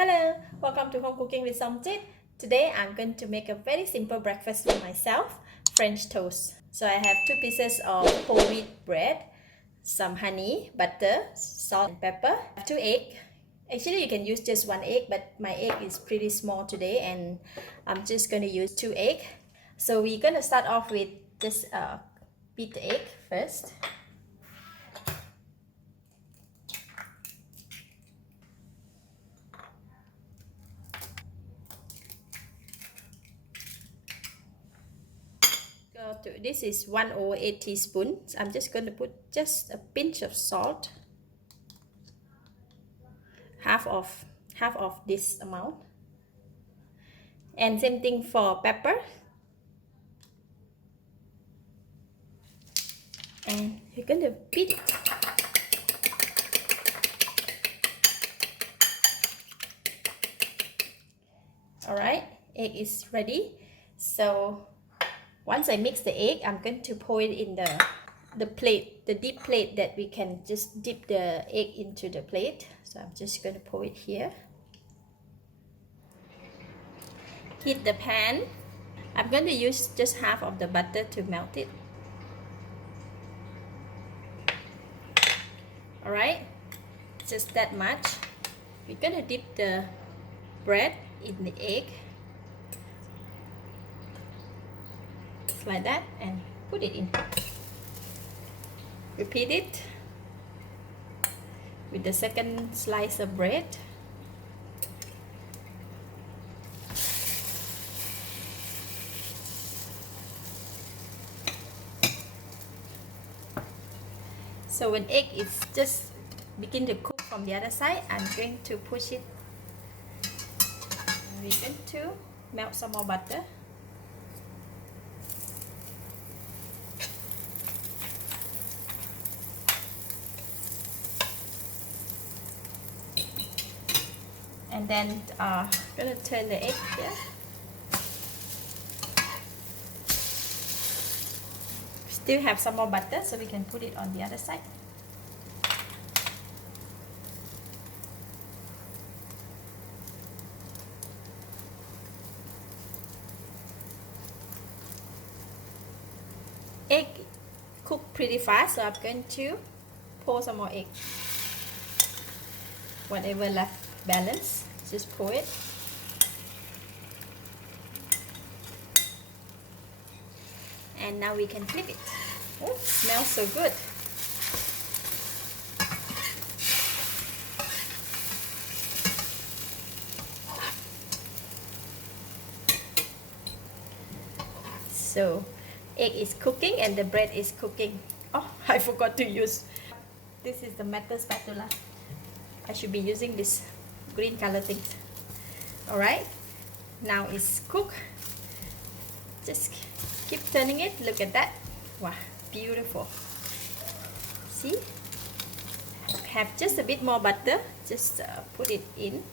Hello, welcome to Home Cooking with Somjit. Today I'm going to make a very simple breakfast for myself, French toast. So I have 2 pieces of whole wheat bread, some honey, butter, salt and pepper, 2 eggs. Actually you can use just 1 egg, but my egg is pretty small today and I'm just going to use 2 eggs. So we're going to start off with just beat the egg first. This is 1/8 teaspoon. I'm just going to put just a pinch of salt, half of this amount, and same thing for pepper. And you're going to beat it. All right, egg is ready. So once I mix the egg, I'm going to pour it in the plate, the deep plate that we can just dip the egg into the plate. So I'm just going to pour it here. Heat the pan. I'm going to use just half of the butter to melt it. All right, just that much. We're going to dip the bread in the egg, just like that, and put it in. Repeat it with the second slice of bread. So when egg is just begin to cook from the other side, I'm going to push it. We're going to melt some more butter. And then gonna turn the egg here. Still have some more butter, so we can put it on the other side. Egg cook pretty fast, so I'm going to pour some more egg. Whatever left balance, just pour it. And now we can flip it. Oh, it smells so good. So egg is cooking and the bread is cooking. Oh, I forgot to use. This is the metal spatula. I should be using this green color thing. Alright, now it's cooked. Just keep turning it. Look at that. Wow, beautiful. See? Have just a bit more butter. Just put it in.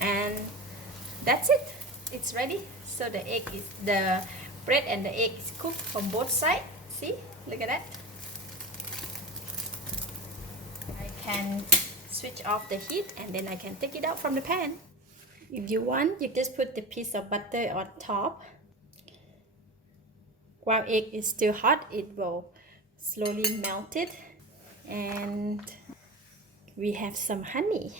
And that's it. It's ready. So the bread and the egg is cooked from both sides. See? Look at that. I can switch off the heat and then I can take it out from the pan. If you want, you just put the piece of butter on top. While egg is still hot, it will slowly melt it. And we have some honey.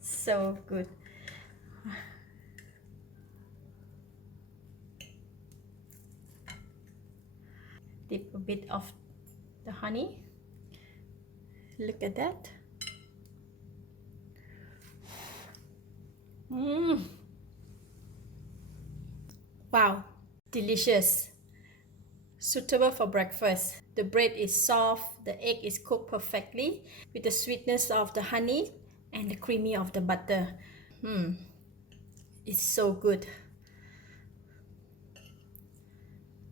So good. Dip a bit of the honey. Look at that. Wow, delicious. suitable for breakfast. The bread is soft, the egg is cooked perfectly with the sweetness of the honey and the creamy of the butter. It's so good.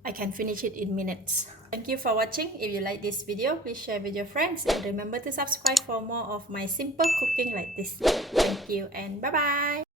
I can finish it in minutes. Thank you for watching. If you like this video, please share with your friends and remember to subscribe for more of my simple cooking like this. Thank you and bye bye.